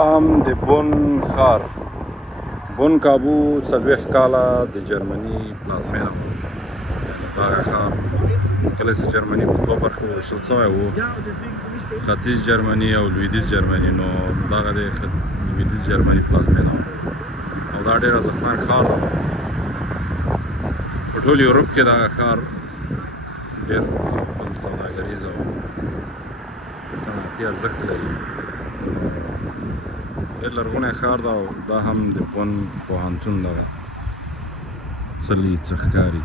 دا هم د بون ښار بون کابو 40 کاله د جرمني پلازمینه وه. دغه ښار کله چې جرمني په دوه برخو ویشل شوی و، ختیځ جرمني او لویدیځ جرمني، نو دغه د لویدیځ جرمني پلازمینه وه او دا ډېر ارزښتناک ښار دی. په ټول یورپ کې دغه ښار ډېر خپل سوداګریز او صنعتي ارزښت لري. ډېر لرغونی ښار دی او دا هم د بون پوهنتون دغه څلی څه ښکاري.